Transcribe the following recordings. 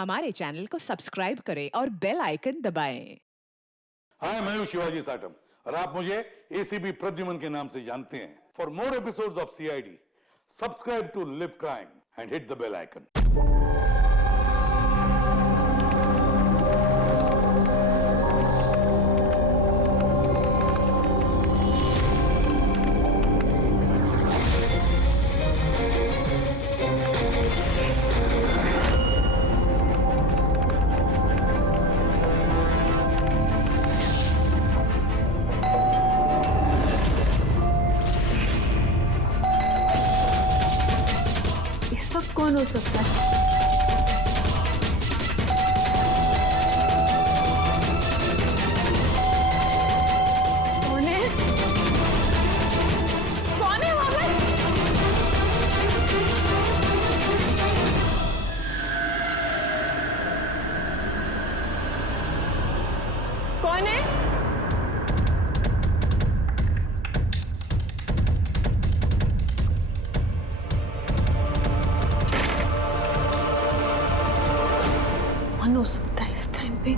हमारे चैनल को सब्सक्राइब करें और बेल आइकन दबाएं। हाय, मैं हूं शिवाजी साटम और आप मुझे एसीपी प्रद्युमन के नाम से जानते हैं। For more episodes of CID, subscribe to live crime and hit the bell icon. इस वक्त कौन हो सकता है? कौन है? कौन है वहां पे? कौन है? कौन हो सकता है इस टाइम पे?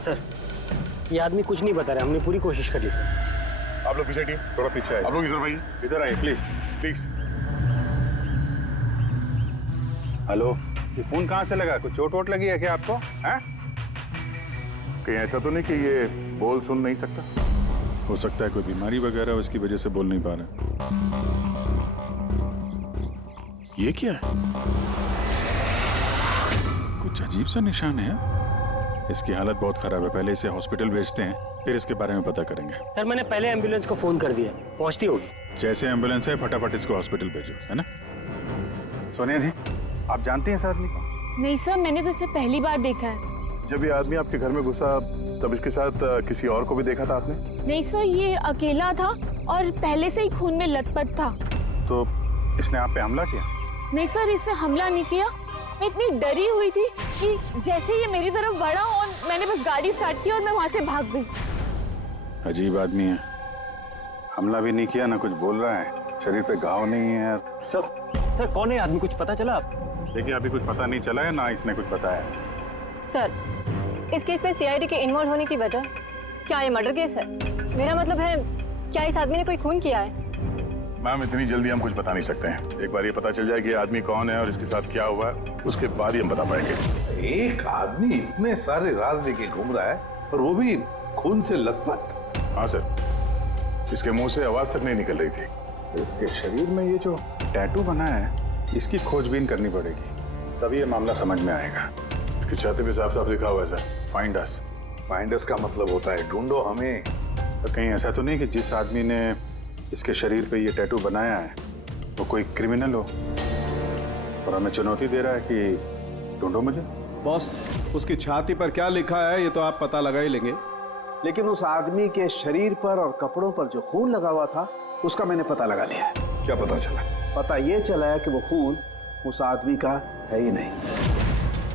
सर, ये आदमी कुछ नहीं बता रहा, हमने पूरी कोशिश कर ली सर। आप लोग पीछे टीम थोड़ा पीछे आइए। आप लोग इधर आइए, इधर आइए प्लीज प्लीज। हेलो, ये फोन कहाँ से लगा? कुछ चोट वोट लगी है क्या आपको? हैं? कहीं ऐसा तो नहीं कि ये बोल सुन नहीं सकता? हो सकता है कोई बीमारी वगैरह उसकी वजह से बोल नहीं पा रहा। ये क्या है? कुछ अजीब सा निशान है। इसकी हालत बहुत खराब है, पहले इसे हॉस्पिटल भेजते हैं, फिर इसके बारे में पता करेंगे। सर, मैंने पहले एम्बुलेंस को फोन कर दिया, पहुंचती होगी। जैसे एम्बुलेंस है फटाफट इसको हॉस्पिटल भेजो, है ना? सोनिया जी, आप जानती हैं इस आदमी को? नहीं सर, मैंने तो इसे पहली बार देखा है। जब ये आदमी आपके घर में घुसा तब इसके साथ किसी और को भी देखा था आपने? नहीं सर, ये अकेला था और पहले से ही खून में लथपथ था। तो इसने आप पे हमला किया? नहीं सर, इसने हमला नहीं किया। मैं इतनी डरी हुई थी कि जैसे ये मेरी तरफ बढ़ा और मैंने बस गाड़ी स्टार्ट की और मैं वहां से भाग गई। अजीब आदमी है। हमला भी नहीं किया, ना कुछ बोल रहा है, शरीर पे घाव नहीं है। सर कौन है आदमी, कुछ पता चला आप? देखिए, अभी कुछ पता नहीं चला है, ना इसने कुछ बताया। सर, इस केस में सीआईडी के इन्वॉल्व होने की वजह क्या ये मर्डर केस है? मेरा मतलब है, क्या इस आदमी ने कोई खून किया है? मैम, इतनी जल्दी हम कुछ बता नहीं सकते हैं। एक बार ये पता चल जाए कि ये आदमी कौन है और इसके साथ क्या हुआ है, उसके बाद ही हम बता पाएंगे। एक आदमी इतने सारे राज लेके घूम रहा है और वो भी खून से लथपथ। हाँ सर, इसके मुंह से आवाज तक नहीं निकल रही थी। इसके शरीर में ये जो टैटू बना है, इसकी खोजबीन करनी पड़ेगी, तभी ये मामला समझ में आएगा। इसकी छाती पे साफ साफ लिखा हुआ है sir, find us. Find us का मतलब होता है ढूंढो हमें। तो कहीं ऐसा तो नहीं कि जिस आदमी ने इसके शरीर पे ये टैटू बनाया है वो कोई क्रिमिनल हो और हमें चुनौती दे रहा है कि ढूंढो मुझे? बॉस, उसकी छाती पर क्या लिखा है ये तो आप पता लगा ही लेंगे, लेकिन उस आदमी के शरीर पर और कपड़ों पर जो खून लगा हुआ था उसका मैंने पता लगा लिया है। क्या पता चला? पता ये चला है कि वो खून उस आदमी का है ही नहीं।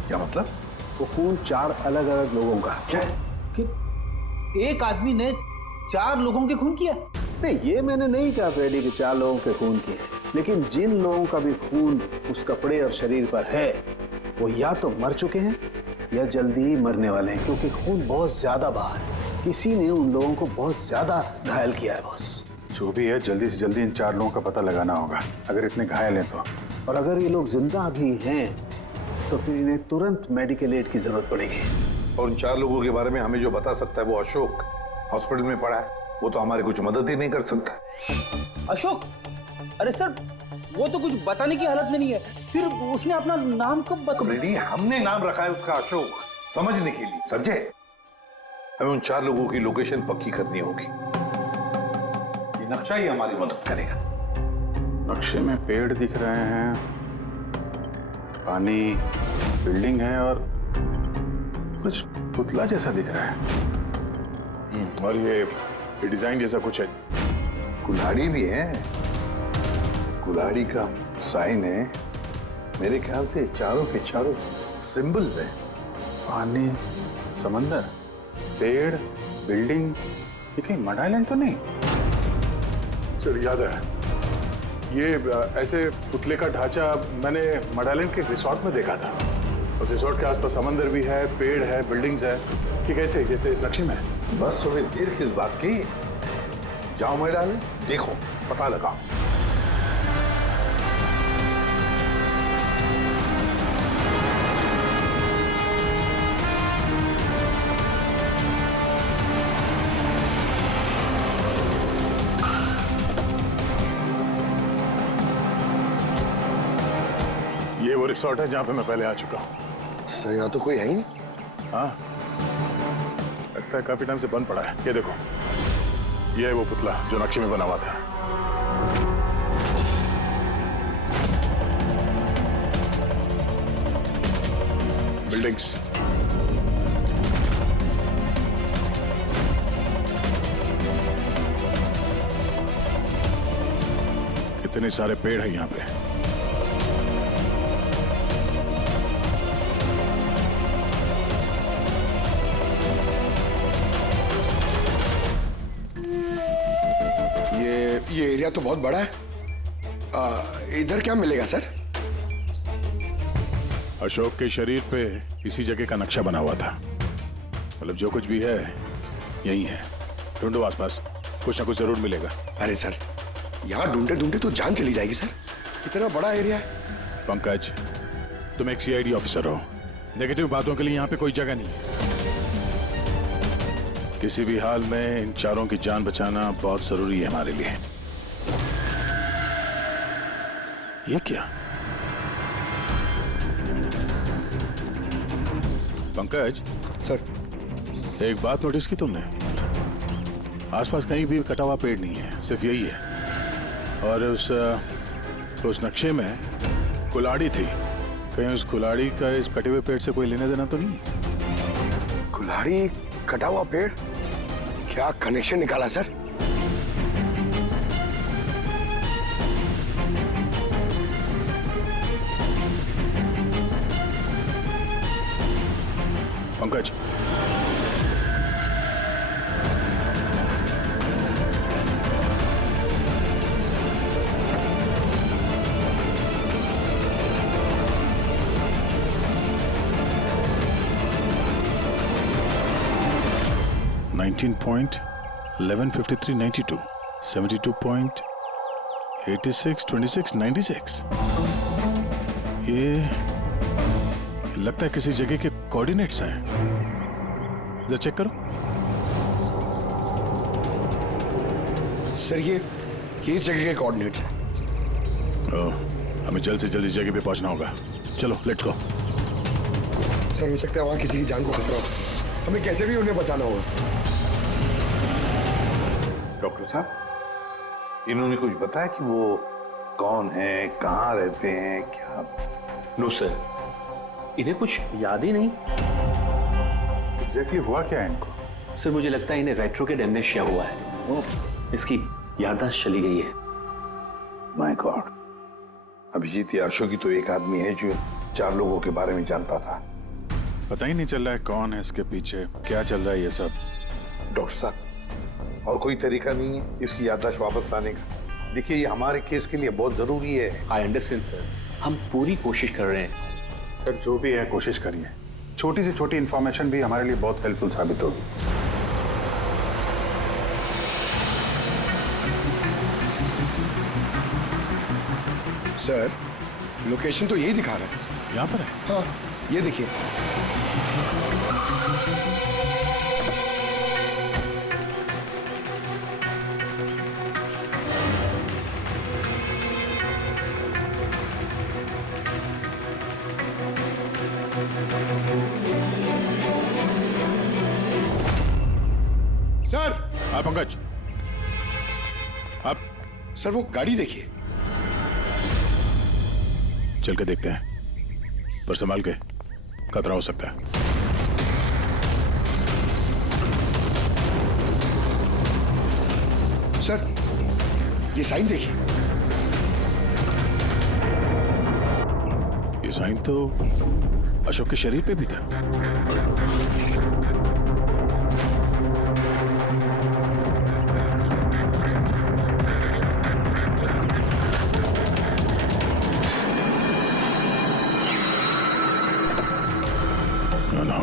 क्या मतलब? वो खून 4 अलग अलग लोगों का। क्या? एक आदमी ने 4 लोगों के खून किया? नहीं, ये मैंने नहीं कहा फ्रेडी कि 4 लोगों के खून किए, लेकिन जिन लोगों का भी खून उस कपड़े और शरीर पर है वो या तो मर चुके हैं या जल्दी ही मरने वाले हैं, क्योंकि खून बहुत ज्यादा बहा है। किसी ने उन लोगों को बहुत ज्यादा घायल किया है बॉस। जो भी है, जल्दी से जल्दी इन 4 लोगों का पता लगाना होगा, अगर इतने घायल हैं तो। और अगर ये लोग जिंदा भी हैं तो फिर इन्हें तुरंत मेडिकल एड की जरूरत पड़ेगी। और उन 4 लोगों के बारे में हमें जो बता सकता है वो अशोक हॉस्पिटल में पड़ा है, वो तो हमारी कुछ मदद ही नहीं कर सकता। अशोक? अरे सर, वो तो कुछ बताने की हालत में नहीं है। फिर उसने अपना नाम कब बता? फ्रेडी, हमने नाम रखा है उसका अशोक, समझने के लिए। समझे? हमें उन 4 लोगों की लोकेशन पक्की करनी होगी। ये नक्शा ही हमारी मदद करेगा। नक्शे में पेड़ दिख रहे हैं, पानी, बिल्डिंग है और कुछ पुतला जैसा दिख रहा है। और ये डिजाइन जैसा कुछ है। कुल्हाड़ी भी है, कुल्हाड़ी का साइन है। मेरे ख्याल से चारों के चारों सिंबल्स हैं। पानी, समंदर, पेड़, बिल्डिंग, ये कहीं मड आइलैंड तो नहीं? सर याद है, ये ऐसे पुतले का ढांचा मैंने मड आइलैंड के रिसोर्ट में देखा था। उस रिसोर्ट के आसपास समंदर भी है, पेड़ है, बिल्डिंग्स है। कि कैसे जैसे इस नक्शे में? बस थोड़ी देर किस बात की? जाओ मड आइलैंड, देखो, पता लगाओ। ये वो रिसोर्ट है जहाँ पे मैं पहले आ चुका हूँ। सर यहाँ तो कोई है ही नहीं। हाँ, लगता है काफी टाइम से बंद पड़ा है। ये देखो, ये है वो पुतला जो नक्शे में बना हुआ था। बिल्डिंग्स, कितने सारे पेड़ हैं यहाँ पे। ये एरिया तो बहुत बड़ा है। इधर क्या मिलेगा सर? अशोक के शरीर पे इसी जगह का नक्शा बना हुआ था। मतलब जो कुछ भी है यही है। ढूंढो आसपास, कुछ ना कुछ जरूर मिलेगा। अरे सर, यहाँ ढूंढते ढूंढते तो जान चली जाएगी सर। इतना बड़ा एरिया है। पंकज, तुम एक सीआईडी ऑफिसर हो। नेगेटिव बातों के लिए यहाँ पे कोई जगह नहीं है। किसी भी हाल में इन चारों की जान बचाना बहुत जरूरी है हमारे लिए। ये क्या? पंकज सर, एक बात नोटिस की तुमने? आसपास कहीं भी कटा हुआ पेड़ नहीं है, सिर्फ यही है। और उस नक्शे में कुल्हाड़ी थी। कहीं उस कुल्हाड़ी का इस कटे हुए पेड़ से कोई लेना देना तो नहीं? कुल्हाड़ी, कटा हुआ पेड़, क्या कनेक्शन निकाला सर? पंकज, $19.1153.92, 72.862696। ये लगता है किसी जगह के कोऑर्डिनेट्स हैं। जरा चेक करो। सर ये इस जगह के कोऑर्डिनेट्स हैं। हमें जल्द से जल्द इस जगह पे पहुंचना होगा। चलो लेट्स गो। सर हो सकता है वहां किसी की जान को खतरा हो। हमें कैसे भी उन्हें बचाना होगा। डॉक्टर साहब, इन्होंने कुछ बताया कि वो कौन है, कहाँ रहते हैं, क्या? नो सर, इन्हें कुछ याद ही नहीं। एग्जैक्टली हुआ क्या है इनको? सर मुझे लगता है इन्हें रेट्रोग्रेड एमनेशिया हुआ है। इसकी याददाश्त चली गई है। My God. अभिजीत या अशोक ही तो एक आदमी है जो 4 लोगों के बारे में जानता था। पता ही नहीं चल रहा है कौन है इसके पीछे, क्या चल रहा है ये सब। डॉक्टर साहब, और कोई तरीका नहीं है इसकी याददाश्त वापस लाने का? देखिए, ये हमारे केस के लिए बहुत जरूरी है। आई अंडरस्टैंड सर, हम पूरी कोशिश कर रहे हैं। सर जो भी है कोशिश करिए। छोटी से छोटी इंफॉर्मेशन भी हमारे लिए बहुत हेल्पफुल साबित होगी। सर लोकेशन तो यही दिखा रहा है। यहाँ पर है? हाँ ये देखिए। हाँ पंकज, आप सर वो गाड़ी देखिए। चल के देखते हैं, पर संभाल के, खतरा हो सकता है। सर ये साइन देखिए। ये साइन तो अशोक के शरीर पे भी था। No.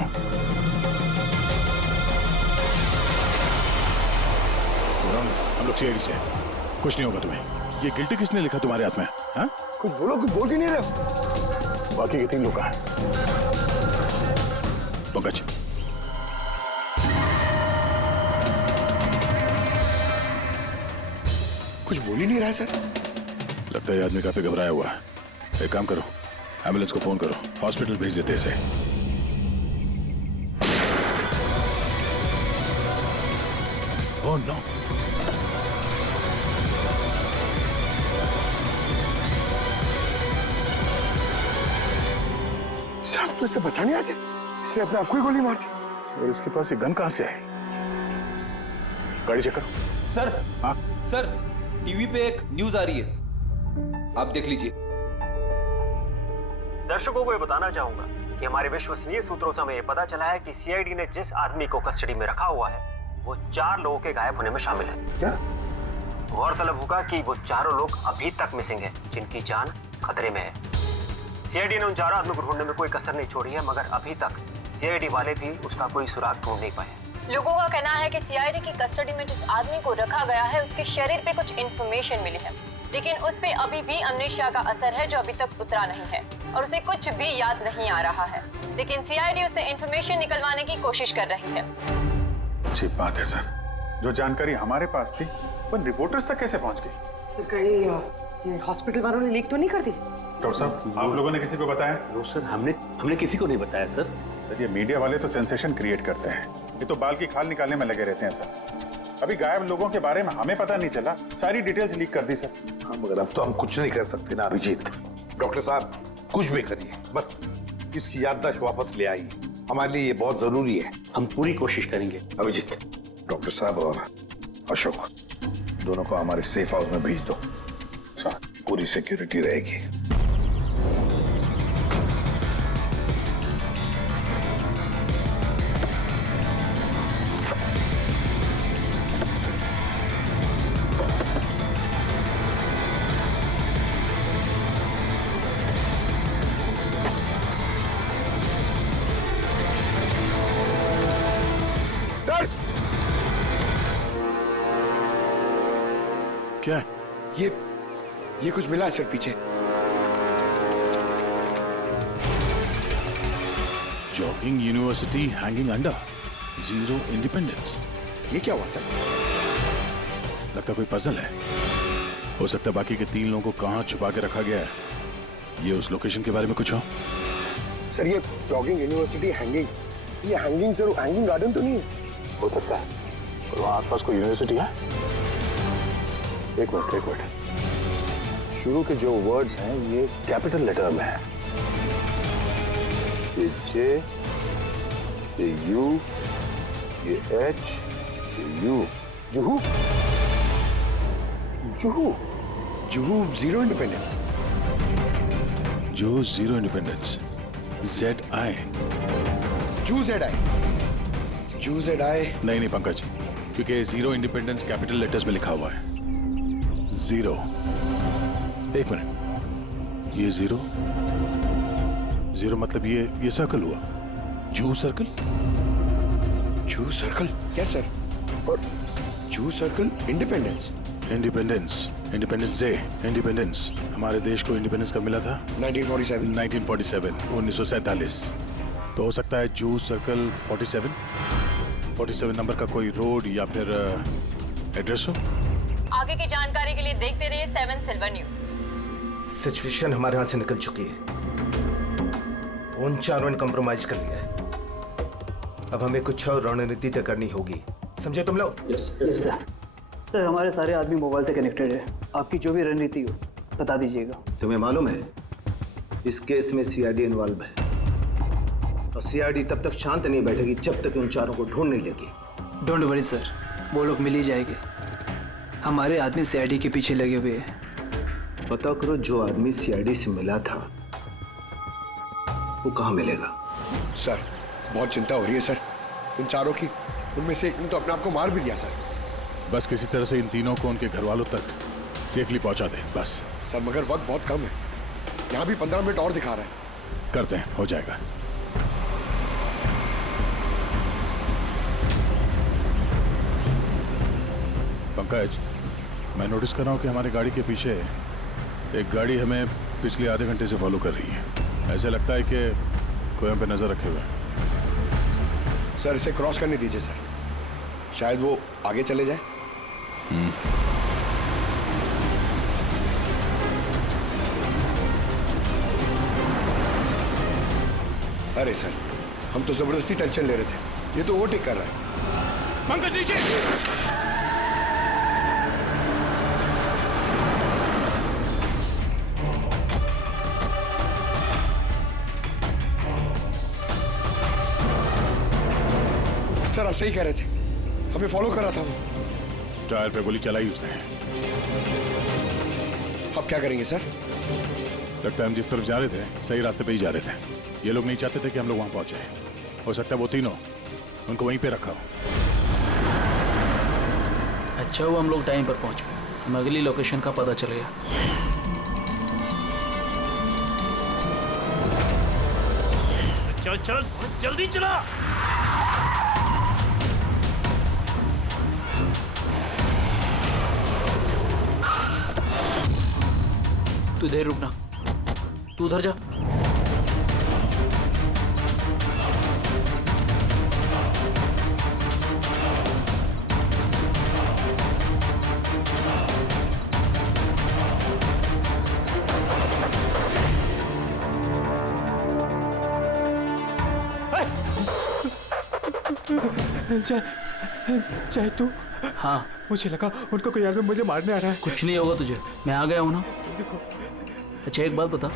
हम लोग सीआईडी से, कुछ नहीं होगा तुम्हें। ये गिल्टी किसने लिखा तुम्हारे हाथ में? हाँ? कुछ बोलो, कुछ बोल ही नहीं रहे। बाकी के 3 लोग कहाँ हैं? पंकज, कुछ बोल ही नहीं रहा है सर। लगता है ये आदमी काफी घबराया हुआ है। एक काम करो, एम्बुलेंस को फोन करो, हॉस्पिटल भेज देते इसे। Oh no. साहब तो इसे बचाने आते, इसे अपने आप को ही गोली मार दी। और इसके पास ये गन कहां से आई? गाड़ी चेक करो। सर, हाँ? सर टीवी पे एक न्यूज आ रही है, आप देख लीजिए। दर्शकों को ये बताना चाहूंगा कि हमारे विश्वसनीय सूत्रों से हमें ये पता चला है कि सीआईडी ने जिस आदमी को कस्टडी में रखा हुआ है वो 4 लोगों के गायब होने में शामिल है। क्या? गौरतलब होगा कि वो चारों लोग अभी तक मिसिंग हैं, जिनकी जान खतरे में है। सीआईडी ने उन 4 आदमियों को ढूंढने में कोई कसर नहीं छोड़ी है, मगर अभी तक सीआईडी वाले भी उसका कोई सुराग ढूंढ नहीं पाए। लोगों का कहना है कि सीआईडी की कस्टडी में जिस आदमी को रखा गया है उसके शरीर पे कुछ इंफॉर्मेशन मिली है, लेकिन उस पे अभी भी अमनेशिया का असर है जो अभी तक उतरा नहीं है और उसे कुछ भी याद नहीं आ रहा है। लेकिन सीआईडी उसे इंफॉर्मेशन निकलवाने की कोशिश कर रही है। अच्छी बात है सर, जो जानकारी हमारे पास थी वो रिपोर्टर्स तक कैसे पहुंच गई? सर कहीं हॉस्पिटल वालों ने लीक तो नहीं कर दी? डॉक्टर साहब, आप लोगों ने किसी को बताया? नो सर, हमने किसी को नहीं बताया सर। सर ये मीडिया वाले तो सेंसेशन क्रिएट करते हैं, ये तो बाल की खाल निकालने में लगे रहते हैं सर। अभी गायब लोगों के बारे में हमें पता नहीं चला, सारी डिटेल्स लीक कर दी सर। हाँ मगर अब तो हम कुछ नहीं कर सकते ना अभिजीत। डॉक्टर साहब कुछ भी करिए, बस इसकी याददाश्त वापस ले आइए, हमारे लिए ये बहुत जरूरी है। हम पूरी कोशिश करेंगे। अभिजीत, डॉक्टर साहब और अशोक दोनों को हमारे सेफ हाउस में भेज दो, पूरी सिक्योरिटी रहेगी। क्या है? ये कुछ मिला है सर पीछे। Jogging university hanging under, 0 independence. ये क्या हुआ सर? लगता कोई पजल है। हो सकता है बाकी के 3 लोगों को कहां छुपा के रखा गया है। ये उस लोकेशन के बारे में कुछ हो? सर ये जॉगिंग यूनिवर्सिटी हैंगिंग, ये हैंगिंग सर हैंगिंग गार्डन तो नहीं है? हो सकता है, और वहां आसपास कोई यूनिवर्सिटी है? एक मिनट, शुरू के जो वर्ड्स हैं ये कैपिटल लेटर में है। ये जे, ये यू, ये एच, ये यू। जुहू, जुहू, जुहू 0 इंडिपेंडेंस। जो 0 इंडिपेंडेंस, ZI। जू ZI, जू ZI। नहीं पंकज, क्योंकि 0 इंडिपेंडेंस कैपिटल लेटर्स में लिखा हुआ है। 0, एक मिनट, ये 0 मतलब ये सर्कल हुआ, जू सर्कल। जू सर्कल? Yes sir. और जू सर्कल इंडिपेंडेंस डे। इंडिपेंडेंस, हमारे देश को इंडिपेंडेंस कब मिला था? 1947, 1947। तो हो सकता है जू सर्कल 47 नंबर का कोई रोड या फिर एड्रेस हो। आगे की जानकारी के लिए देखते रहिए 7 सिल्वर न्यूज। सिचुएशन हमारे हाथ से निकल चुकी है, उन चारों ने कंप्रोमाइज कर लिया है। अब हमें कुछ और रणनीति तय करनी होगी। समझे तुम लोग? Yes sir. सर हमारे सारे आदमी मोबाइल से कनेक्टेड है, आपकी जो भी रणनीति हो बता दीजिएगा। तुम्हें मालूम है इस केस में सीआईडी इन्वॉल्व है और सीआईडी तब तक शांत नहीं बैठेगी जब तक उन चारों को ढूंढ नहीं लेगी। डोंट वरी सर, वो लोग मिल ही जाएंगे। हमारे आदमी सीआईडी के पीछे लगे हुए हैं। पता करो जो आदमी सीआईडी से मिला था वो कहाँ मिलेगा। सर बहुत चिंता हो रही है सर उन चारों की। उनमें से एक ने तो अपने आप को मार भी दिया सर। बस किसी तरह से इन तीनों को उनके घर वालों तक सेफली पहुंचा दे बस। सर मगर वक्त बहुत कम है, यहाँ भी 15 मिनट और दिखा रहा है। करते हैं, हो जाएगा। पंकज, मैं नोटिस कर रहा हूँ कि हमारी गाड़ी के पीछे एक गाड़ी हमें पिछले आधे घंटे से फॉलो कर रही है। ऐसे लगता है कि कोई हम पे नजर रखे हुए है। सर इसे क्रॉस करने दीजिए सर, शायद वो आगे चले जाए। अरे सर हम तो जबरदस्ती टेंशन ले रहे थे, ये तो ओवरटेक कर रहा है। पंकज नीचे। सर आप सही कह रहे थे, हमें फॉलो कर रहा था वो। टायर पे गोली चलाई उसने। अब क्या करेंगे सर? लगता है हम जिस तरफ जा रहे थे सही रास्ते पे ही जा रहे थे। ये लोग नहीं चाहते थे कि हम लोग वहां पहुंचे। हो सकता है वो तीनों उनको वहीं पे रखा हो। अच्छा हुआ हम लोग टाइम पर पहुंचे, हमें अगली लोकेशन का पता चल गया। चल चल जल्दी चला। तू इधर रुकना, तू उधर जा। चाहे तू। हाँ मुझे लगा उनको कोई आदमी मुझे मारने आ रहा है। कुछ नहीं होगा तुझे, मैं आ गया हूँ ना। अच्छा एक बात बता,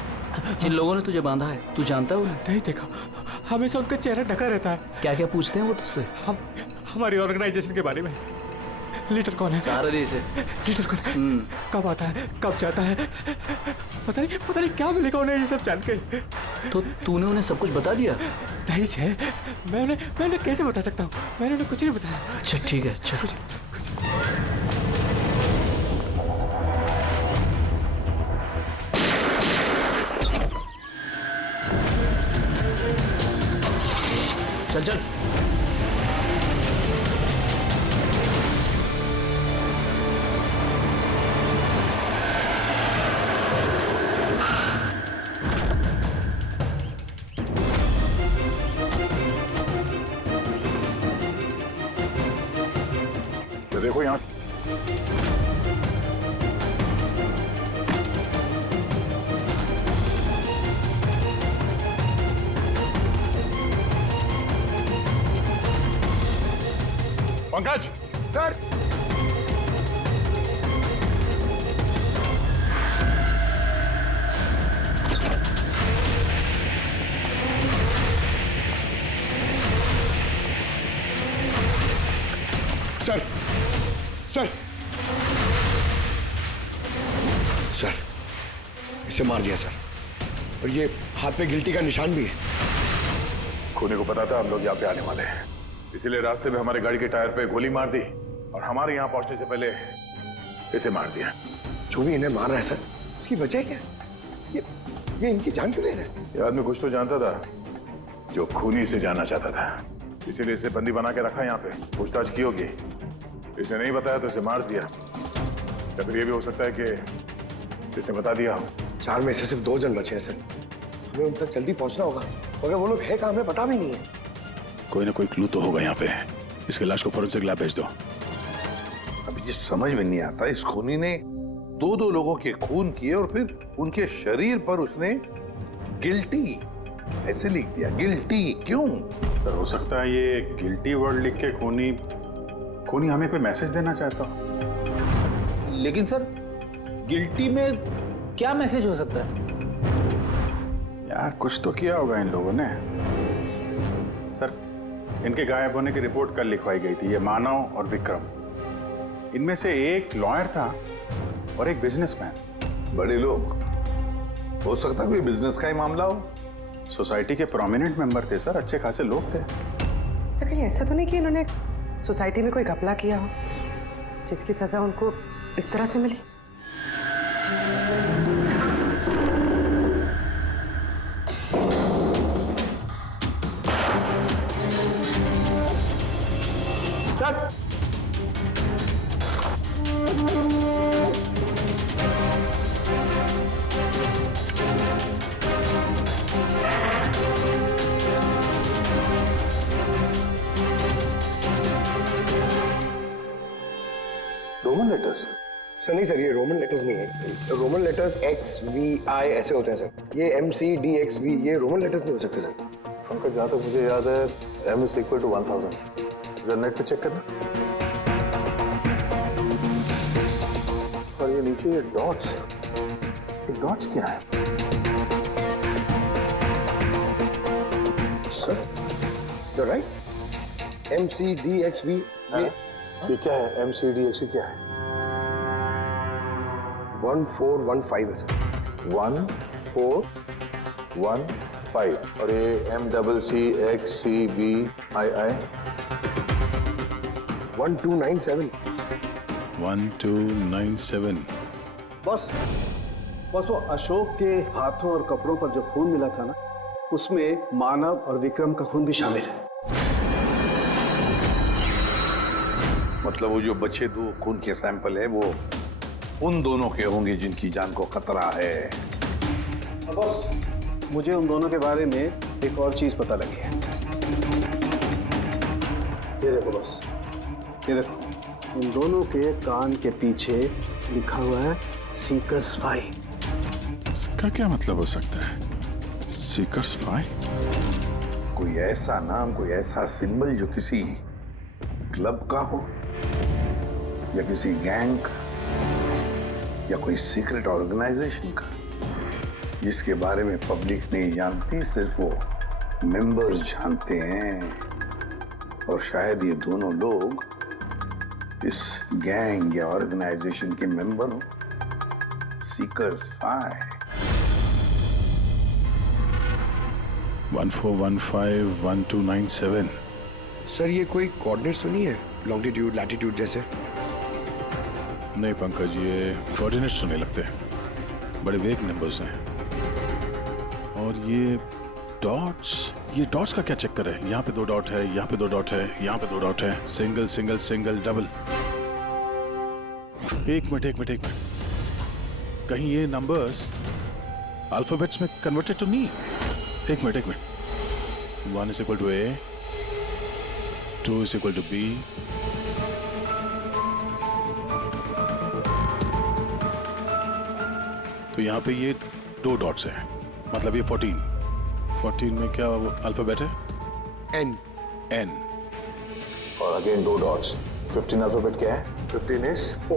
जिन लोगों ने तुझे बांधा है तू जानता है उन्हें? नहीं देखा, हमेशा उनका चेहरा ढका रहता है। क्या क्या पूछते हैं वो तुझसे? हमारी ऑर्गेनाइजेशन के बारे में। लीडर कौन है? सारा देश है। लीडर कौन है? कब आता है, कब जाता है? पता नहीं क्या मिलेगा उन्हें ये सब जान के। तो तूने उन्हें सब कुछ बता दिया? नहीं छे, मैं उन्हें कैसे बता सकता हूँ? मैंने उन्हें कुछ नहीं बताया। अच्छा ठीक है, चल। चल चल। तो देखो यहाँ Pankaj. Sir sir sir sir इसे मार दिया सर, और ये हाथ पे गिल्टी का निशान भी है। खूनी को पता था हम लोग यहाँ पे आने वाले हैं, इसीलिए रास्ते में हमारी गाड़ी के टायर पे गोली मार दी और हमारे यहाँ पहुंचने से पहले इसे मार दिया। जो भी इन्हें मार रहा है सर, उसकी वजह क्या? ये इनकी जान क्यों ले रहे हैं? ये आदमी कुछ तो जानता था जो खूनी इसे जानना चाहता था, इसीलिए इसे बंदी बना के रखा यहाँ पे। पूछताछ की होगी, इसे नहीं बताया तो इसे मार दिया, या फिर ये भी हो सकता है कि इसने बता दिया हो। 4 में से सिर्फ 2 जन बचे हैं सर, हमें उन तक जल्दी पहुंचना होगा, मगर वो लोग है कहाँ हमें पता भी नहीं है। कोई ना कोई क्लू तो होगा यहाँ पे। इसके लाश को फोरेंसिक लैब भेज दो। अभी ये समझ में नहीं आता, इस खूनी ने 2 लोगों के खून किए और फिर उनके शरीर पर उसने गिल्टी ऐसे लिख दिया। गिल्टी क्यों? सर हो सकता है ये गिल्टी वर्ड लिख के खूनी खूनी हमें कोई मैसेज देना चाहता हो। लेकिन सर, गिल्टी में क्या मैसेज हो सकता है? यार कुछ तो किया होगा इन लोगों ने। सर, इनके गायब होने की रिपोर्ट कल लिखवाई गई थी। ये मानव और विक्रम, इनमें से एक लॉयर था और एक बिजनेसमैन। बड़े लोग, हो सकता है कोई बिजनेस का ही मामला हो। सोसाइटी के प्रोमिनेंट मेंबर थे सर, अच्छे खासे लोग थे। सर कहीं ऐसा तो नहीं कि इन्होंने सोसाइटी में कोई घपला किया हो जिसकी सजा उनको इस तरह से मिली? Sir, Roman letters? सर नहीं सर, ये रोमन लेटर्स नहीं है। रोमन लेटर्स XVI ऐसे होते हैं सर। ये MCDXV ये रोमन लेटर्स नहीं हो सकते सर। पंकज, जहाँ तक मुझे याद है M is equal to 1000। जरा नेट पे चेक करना। और ये नीचे ये डॉट्स क्या है? सर you're right, MCDXV ये क्या है? MCDXV क्या है? 1415 है सर। 1415। और ये MCCXCVII 1297। 1297। बस वो अशोक के हाथों और कपड़ों पर जो खून मिला था ना, उसमें मानव और विक्रम का खून भी शामिल है। मतलब वो जो बचे दो खून के सैंपल है वो उन दोनों के होंगे जिनकी जान को खतरा है। बॉस, मुझे उन दोनों के बारे में एक और चीज पता लगी है। ये देखो बॉस, ये देखो, उन दोनों के कान के पीछे लिखा हुआ है सीकर्स 5। इसका क्या मतलब हो सकता है? सीकर्स 5? कोई ऐसा नाम, कोई ऐसा सिंबल जो किसी क्लब का हो या किसी गैंग का या कोई सीक्रेट ऑर्गेनाइजेशन का, जिसके बारे में पब्लिक नहीं जानती, सिर्फ वो मेंबर्स जानते हैं। और शायद ये दोनों लोग इस गैंग या ऑर्गेनाइजेशन के मेंबर हो। सीकर्स 5। 1415 1297। सर ये कोई कोऑर्डिनेट्स तो नहीं है, लॉन्गिट्यूड लैटिट्यूड जैसे? नहीं पंकज, ये कोऑर्डिनेट्स तो नहीं लगते, बड़े वेग नंबर्स हैं। और ये डॉट्स का क्या चक्कर है? यहाँ पे 2 डॉट है, यहाँ पे 2 डॉट है, यहाँ पे 2 डॉट है, सिंगल सिंगल सिंगल डबल। एक मिनट, कहीं ये नंबर्स अल्फाबेट्स में कन्वर्टेड तो नहीं? एक minute. 1 is equal to A, 2 is equal to B, तो यहाँ पे ये 2 डॉट्स हैं, मतलब ये 14 में क्या वो अल्फाबेट है? N। और अगेन 2 डॉट्स। 15 अल्फाबेट क्या है? 15 इज O।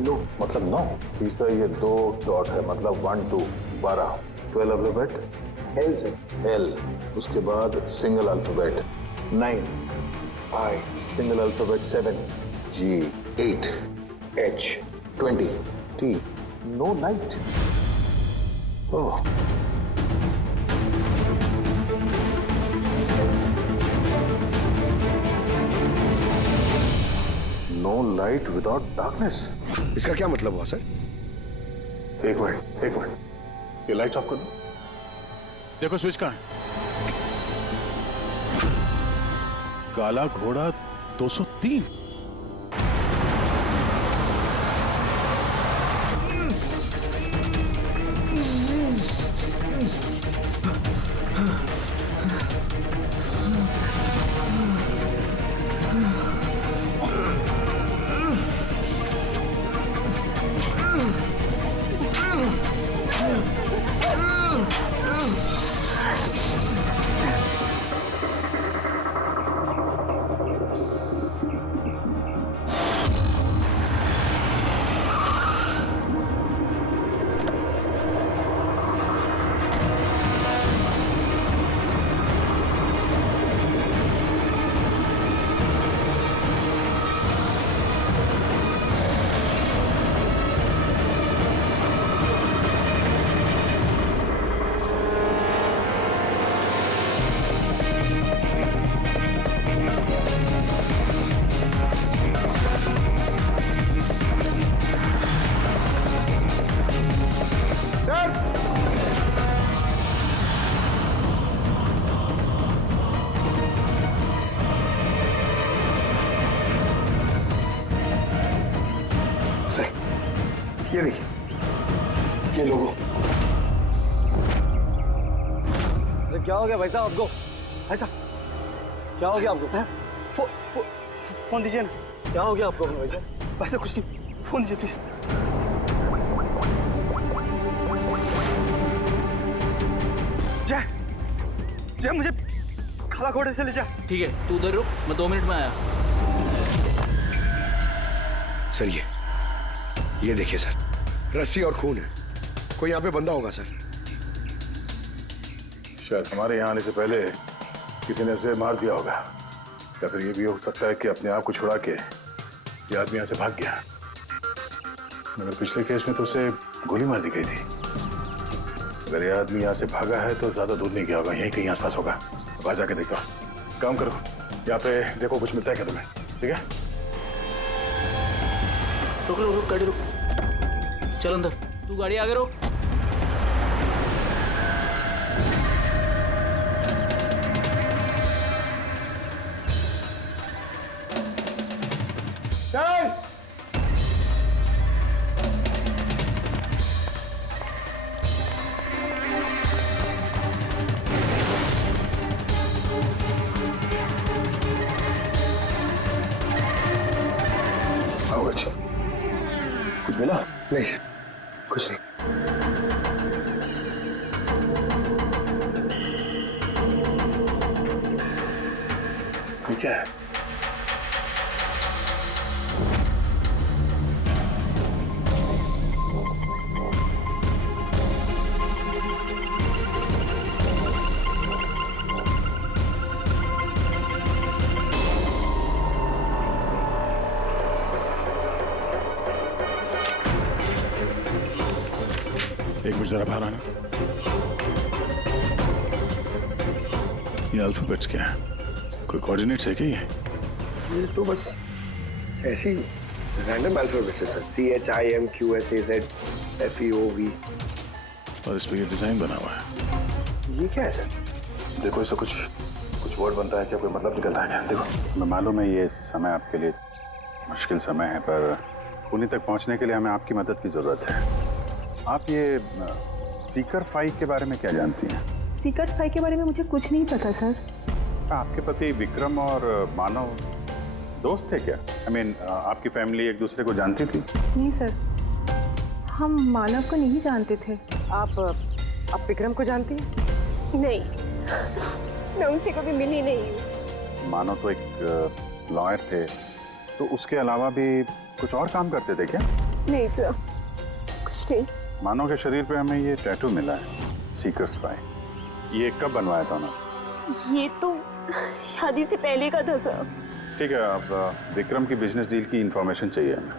नो मतलब नो। तीसरा ये 2 डॉट है, मतलब 1 2 12। 12 अल्फाबेट L से L। उसके बाद single alphabet 9 I। Single alphabet 7 G। 8 H। 20 T। No night. Oh, no light without darkness. इसका क्या मतलब हुआ सर? एक मिनट, ये लाइट ऑफ कर दो। देखो स्विच कहाँ है? काला घोड़ा 203। क्या हो गया भाई साहब आपको? भाई साहब क्या हो गया आपको? फोन दीजिए ना। क्या हो गया आपको भाई साहब? भाई साहब कुछ नहीं, फोन दीजिए प्लीज। जय जय मुझे खाला खोड़े से ले जा। ठीक है, तू उधर रुक, मैं 2 मिनट में आया। सर ये देखिए सर, रस्सी और खून है। कोई यहाँ पे बंदा होगा सर। शायद हमारे यहाँ आने से पहले किसी ने उसे मार दिया होगा, या फिर ये भी हो सकता है कि अपने आप को छुड़ा के ये आदमी यहाँ से भाग गया। मगर पिछले केस में तो उसे गोली मार दी गई थी। अगर ये आदमी यहाँ से भागा है तो ज्यादा दूर नहीं गया होगा, यहीं कहीं आसपास होगा। अब आ जाके देखो। काम करो, यहाँ पे देखो कुछ मिलता है क्या तुम्हें, ठीक है? रुक गाड़ी रुक। चल अंदर, तू गाड़ी आगे रोक। चल आओ। अच्छा, कुछ मिला? नहीं सर, कुछ नहीं। ये क्या है? एक मिनट जरा बाहर आना। ये अल्फाबेट्स क्या है? कोई कोऑर्डिनेट्स है क्या ये तो बस ऐसे ही रैंडम अल्फाबेट्स है सर। CHIMQSAZFEOV। और इस पे ये डिजाइन बना हुआ है। ये क्या है सर? देखो, इससे कुछ वर्ड बनता है क्या? कोई मतलब निकलता है क्या? देखो। मैं मालूम है ये समय आपके लिए मुश्किल समय है, पर पुणे तक पहुंचने के लिए हमें आपकी मदद की जरूरत है। आप ये सीकर 5 के बारे में क्या जानती हैं? सीकर्स 5 के बारे में मुझे कुछ नहीं पता सर। आपके पति विक्रम और मानव दोस्त थे क्या? I mean, आपकी फैमिली एक दूसरे को जानती थी? नहीं सर, हम मानव को नहीं जानते थे। आप विक्रम को जानती हैं? नहीं, मैं उनसे कभी मिली नहीं हूँ। मानव तो एक लॉयर थे, तो उसके अलावा भी कुछ और काम करते थे क्या? नहीं सर, कुछ नहीं। मानव के शरीर पे हमें ये टैटू मिला है, सीकर्स 5। ये कब बनवाया था ना? ये तो शादी से पहले का था सर। ठीक है, अब विक्रम की बिजनेस डील की इंफॉर्मेशन चाहिए हमें।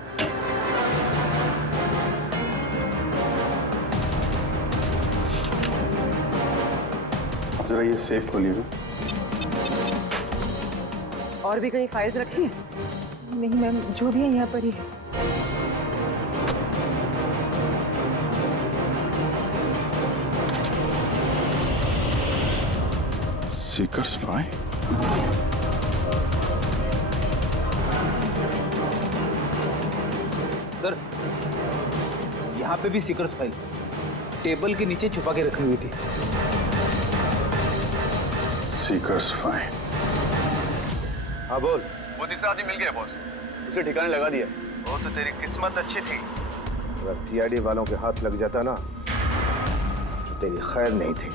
अब जरा ये सेफ खोलिएगा। और भी कहीं फाइल्स रखी हैं? नहीं मैम, जो भी है यहाँ पर ही है। सीकर्स 5? सर, यहाँ पे भी सीकर्स फाइल टेबल के नीचे छुपा के रखी हुई थी। सीकर्स 5। हाँ बोल। वो तीसरा आदमी मिल गया बॉस, उसे ठिकाने लगा दिया। वो तो तेरी किस्मत अच्छी थी। अगर सीआईडी वालों के हाथ लग जाता ना तो तेरी खैर नहीं थी।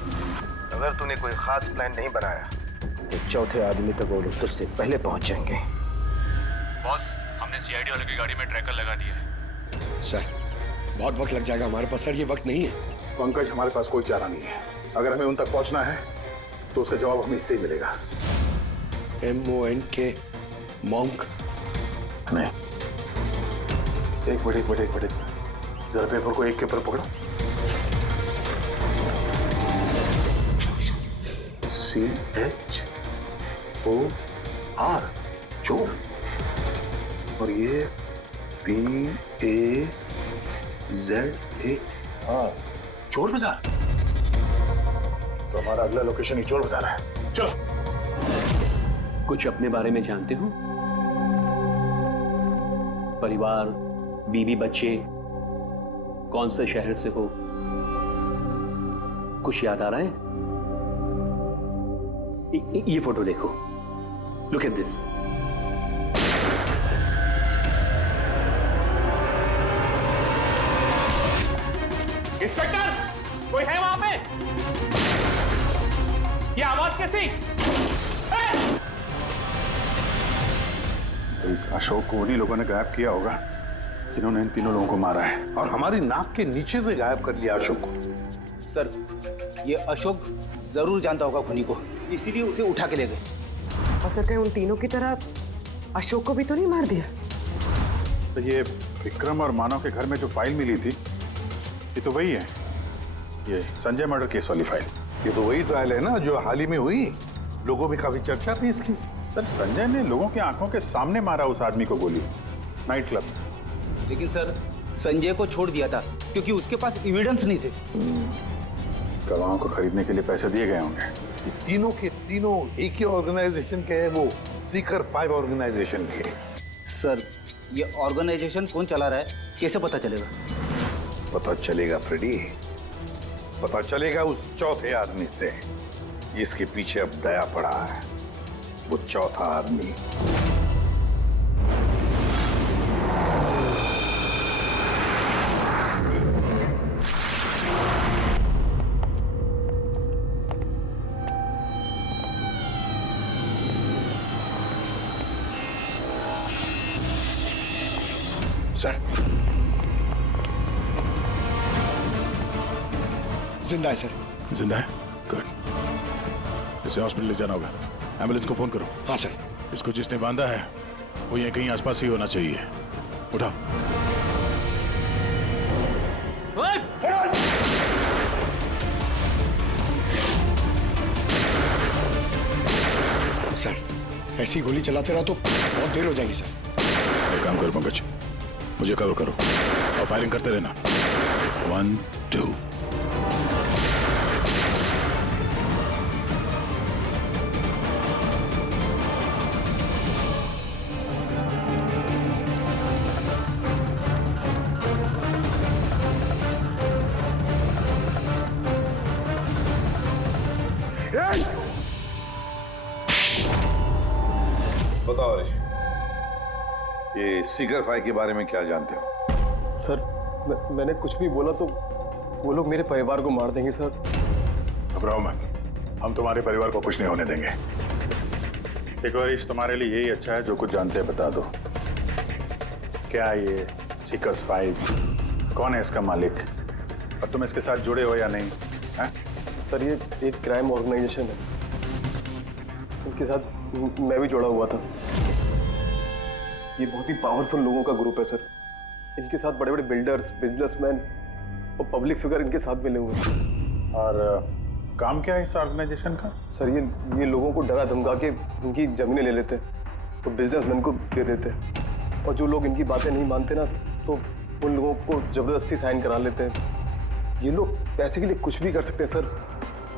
अगर तूने कोई खास प्लान नहीं बनाया तो चौथे आदमी तक वो लोग तुझसे पहले पहुंच जाएंगे। बॉस, हमने सीआईडी वालों की गाड़ी में ट्रैकर लगा दिया है। सर, बहुत वक्त लग जाएगा हमारे पास। सर, ये वक्त नहीं है। पंकज, हमारे पास कोई चारा नहीं है। अगर हमें उन तक पहुंचना है तो उसका जवाब हमें इससे ही मिलेगा। MONK monk? नहीं, एक मिनट, जरा पेपर को एक के ऊपर पकड़ो। CHOR, चोर। और ये BAZAR, चोर बाजार। तो हमारा अगला लोकेशन ही चोर बाजार है। चलो। कुछ अपने बारे में जानते हो? परिवार, बीवी, बच्चे, कौन से शहर से हो? कुछ याद आ रहा है? ये फोटो देखो, लुक एट दिस। इंस्पेक्टर, कोई है वहां पे? ये आवाज कैसी? तो इस अशोक को उन्हीं लोगों ने गायब किया होगा जिन्होंने इन तीनों लोगों को मारा है, और हमारी नाक के नीचे से गायब कर लिया अशोक को। सर, ये अशोक जरूर जानता होगा खुनी को, इसीलिए उसे उठा के ले गए। और सर कहीं उन तीनों की तरह अशोक को भी तो नहीं मार दिया? तो ये विक्रम और मानव के घर में जो फाइल मिली थी, ये तो वही है, ये संजय मर्डर केस वाली फाइल। ये तो वही ट्रायल है ना जो हाल ही में हुई, लोगों में काफी चर्चा थी इसकी। सर, संजय ने लोगों की आंखों के सामने मारा उस आदमी को गोली, नाइट क्लब में। लेकिन सर, संजय को छोड़ दिया था क्योंकि उसके पास एविडेंस नहीं थे। गवाहों को खरीदने के लिए पैसे दिए गए होंगे। ये तीनों के तीनों एक ही ऑर्गेनाइजेशन के हैं, वो सीकर 5 ऑर्गेनाइजेशन के। सर, ये ऑर्गेनाइजेशन कौन चला रहा है, कैसे पता चलेगा? पता चलेगा फ्रेडी, पता चलेगा उस चौथे आदमी से जिसके पीछे अब दया पड़ा है। वो चौथा आदमी सर, जिंदा है सर। जिंदा है? गुड। इसे हॉस्पिटल ले जाना होगा। एम्बुलेंस को फोन करो। हाँ सर। इसको जिसने बांधा है वो यहीं कहीं आसपास ही होना चाहिए। उठाओ। सर, ऐसी गोली चलाते रहो तो बहुत देर हो जाएगी सर। एक काम करो पंकज, मुझे कवर करो और फायरिंग करते रहना। 1, 2। बताओ हरीश, ये सीकर 5 के बारे में क्या जानते हो? सर, मैंने कुछ भी बोला तो वो लोग मेरे परिवार को मार देंगे सर। घबराओ मत, हम तुम्हारे परिवार को कुछ नहीं होने देंगे। देखो हरीश, तुम्हारे लिए यही अच्छा है, जो कुछ जानते हैं बता दो। क्या ये सीकर्स 5, कौन है इसका मालिक, और तुम इसके साथ जुड़े हो या नहीं? है? सर, ये एक क्राइम ऑर्गेनाइजेशन है, इनके साथ मैं भी जुड़ा हुआ था। ये बहुत ही पावरफुल लोगों का ग्रुप है सर। इनके साथ बड़े बड़े बिल्डर्स, बिजनेसमैन और पब्लिक फिगर इनके साथ मिले हुए हैं। और काम क्या है इस ऑर्गेनाइजेशन का? सर, ये लोगों को डरा धमका के इनकी जमीनें ले लेते हैं तो बिजनेसमैन को दे देते हैं, और जो लोग इनकी बातें नहीं मानते ना तो उन लोगों को जबरदस्ती साइन करा लेते हैं। ये लोग पैसे के लिए कुछ भी कर सकते हैं सर।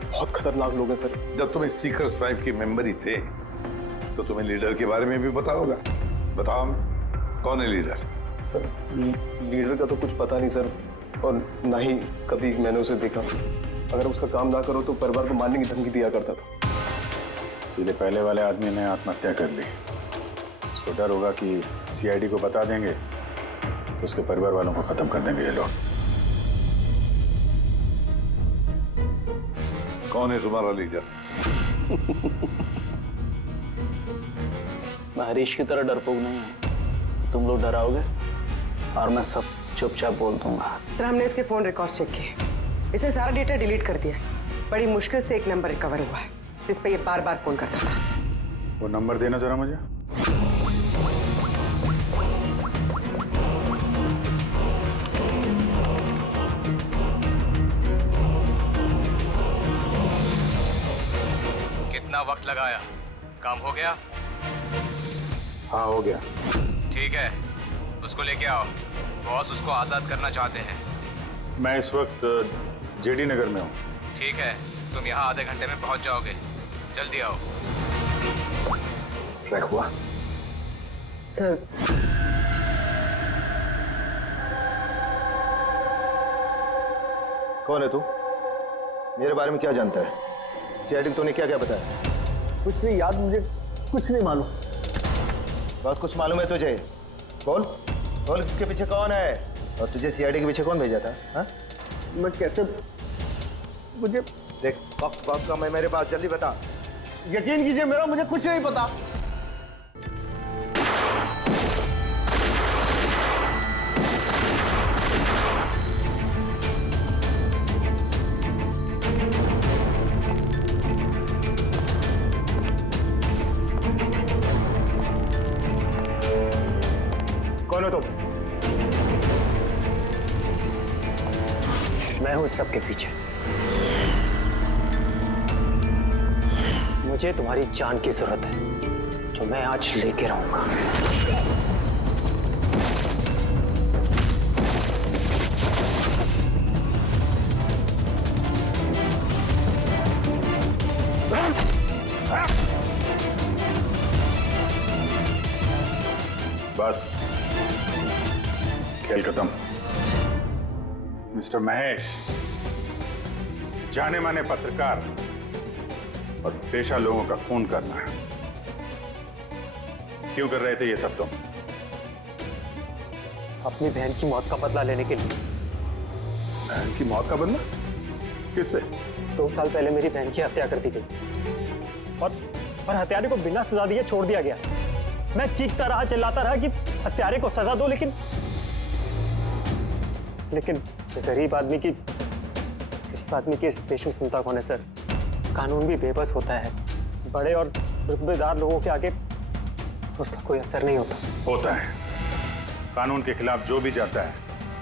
बहुत खतरनाक लोग हैं सर। जब तुम इस सीकर्स 5 के मेंबर ही थे तो तुम्हें लीडर के बारे में भी पता होगा। बताओ, कौन है लीडर? सर, लीडर का तो कुछ पता नहीं सर, और ना ही कभी मैंने उसे देखा। अगर उसका काम ना करो तो परिवार को मारने की धमकी दिया करता था। सीधे पहले वाले आदमी ने आत्महत्या कर ली। इसको डर होगा कि सीआईडी को बता देंगे तो उसके परिवार वालों को खत्म कर देंगे ये लोग। कौन है तुम्हारा लीडर? मैं हरीश की तरह डरपोक नहीं हूँ। तुम लोग डराओगे और मैं सब चुपचाप बोल दूंगा। सर, हमने इसके फोन रिकॉर्ड चेक किए, इसे सारा डेटा डिलीट कर दिया। बड़ी मुश्किल से एक नंबर रिकवर हुआ है जिस पे ये बार बार फोन करता था। वो नंबर देना जरा मुझे। कितना वक्त लगाया? काम हो गया? हाँ, हो गया। ठीक है, उसको लेके आओ। बॉस उसको आजाद करना चाहते हैं। मैं इस वक्त जेडी नगर में हूँ। ठीक है, तुम यहाँ आधे घंटे में पहुँच जाओगे। जल्दी आओ। ट्रैक हुआ? सर, कौन है तू? मेरे बारे में क्या जानता है? सीआईडी को तूने क्या क्या बताया? कुछ नहीं याद, मुझे कुछ नहीं मालूम। बहुत कुछ मालूम है तुझे। बोल बोल, इसके पीछे कौन है और तुझे सीआईडी के पीछे कौन भेजा था? हाँ? मैं कैसे, मुझे देख वक्त का मैं, मेरे पास जल्दी बता। यकीन कीजिए मेरा, मुझे कुछ नहीं पता। कौन हो तुम? मैं हूं सबके पीछे। मुझे तुम्हारी जान की जरूरत है, जो मैं आज लेके रहूंगा। बस, खेल खत्म। मिस्टर महेश, जाने माने पत्रकार और पेशा लोगों का खून करना, क्यों कर रहे थे ये सब तुम? अपनी बहन की मौत का बदला लेने के लिए। बहन की मौत का बदला? किससे? 2 साल पहले मेरी बहन की हत्या कर दी गई और हत्यारे को बिना सजा दिए छोड़ दिया गया। मैं चीखता रहा, चिल्लाता रहा कि हत्यारे को सजा दो, लेकिन गरीब आदमी की इस पेशू चिंता कौन है सर? कानून भी बेबस होता है। बड़े और रुतबेदार लोगों के आगे उसका कोई असर नहीं होता है। कानून के खिलाफ जो भी जाता है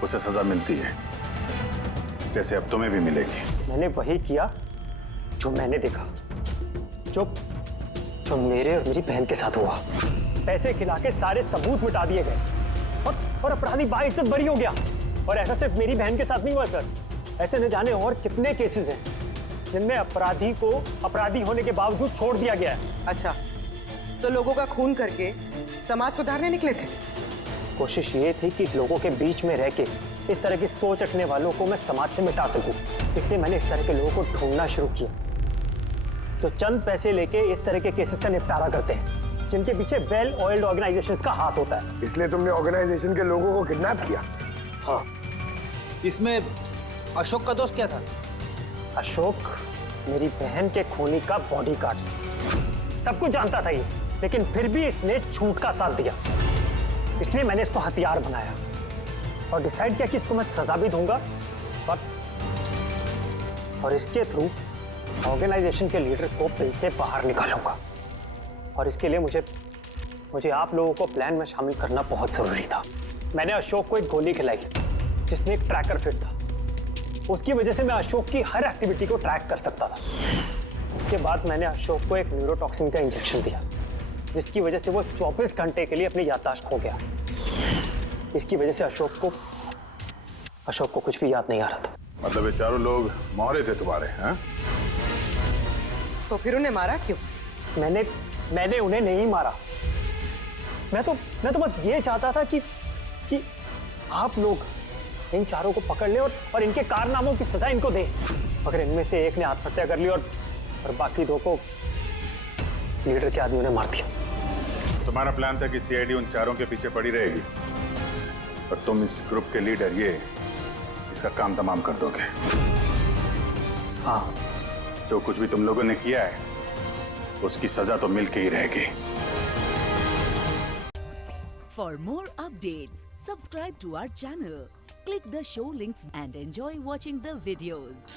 उसे सजा मिलती है, जैसे अब तुम्हें भी मिलेगी। मैंने वही किया जो मैंने देखा, जो मेरे और मेरी बहन के साथ हुआ। पैसे खिला के सारे सबूत मिटा दिए गए और अपराधी बाइज्जत बरी हो गया। और ऐसा सिर्फ मेरी बहन के साथ नहीं हुआ सर, ऐसे न जाने और कितने केसेस हैं जिनमें अपराधी को अपराधी होने के बावजूद छोड़ दिया गया है। अच्छा, तो लोगों का खून करके समाज सुधारने निकले थे? कोशिश ये थी कि लोगों के बीच में रह के इस तरह की सोच रखने वालों को मैं समाज से मिटा सकूं। इसलिए मैंने इस तरह के लोगों को ढूंढना शुरू किया, तो चंद पैसे लेके इस तरह के केसेस का निपटारा करते हैं, जिनके पीछे वेल ऑयल्ड ऑर्गेनाइजेशंस का हाथ होता है। इसलिए तुमने ऑर्गेनाइजेशन के लोगों को किडनैप किया? हाँ। इसमें अशोक का दोष क्या था? अशोक मेरी बहन के खूनी का बॉडीगार्ड, सब कुछ जानता था ये, लेकिन फिर भी इसने झूठ का साथ दिया। इसलिए मैंने इसको हथियार बनाया और डिसाइड किया कि इसको मैं सजा भी दूंगा और इसके थ्रू ऑर्गेनाइजेशन के लीडर को बिल से बाहर निकालूंगा। और इसके लिए मुझे आप लोगों को प्लान में शामिल करना बहुत जरूरी था। मैंने अशोक को एक गोली खिलाई जिसमें एक ट्रैकर फिट था। उसकी वजह से मैं अशोक की हर एक्टिविटी को ट्रैक कर सकता था। उसके बाद मैंने अशोक को एक न्यूरोटॉक्सिन का इंजेक्शन दिया, जिसकी वजह से वो 24 घंटे के लिए अपनी याददाश्त खो गया। इसकी वजह से अशोक को कुछ भी याद नहीं आ रहा था। मतलब ये चारों लोग मोहरे थे तुम्हारे? हैं? तो फिर उन्हें मारा क्यों? मैंने उन्हें नहीं मारा। मैं तो बस ये चाहता था कि आप लोग इन चारों को पकड़ ले और इनके कारनामों की सजा इनको दे। अगर इनमें से एक ने आत्महत्या कर ली और बाकी 2 को लीडर के आदमियों ने मार दिया। तुम्हारा प्लान था कि सीआईडी उन चारों के पीछे पड़ी रहेगी और तुम इस ग्रुप के लीडर इसका काम तमाम कर दोगे। हाँ, जो कुछ भी तुम लोगों ने किया है उसकी सजा तो मिल के ही रहेगी। For more updates, subscribe to our channel, click the show links and enjoy watching the videos.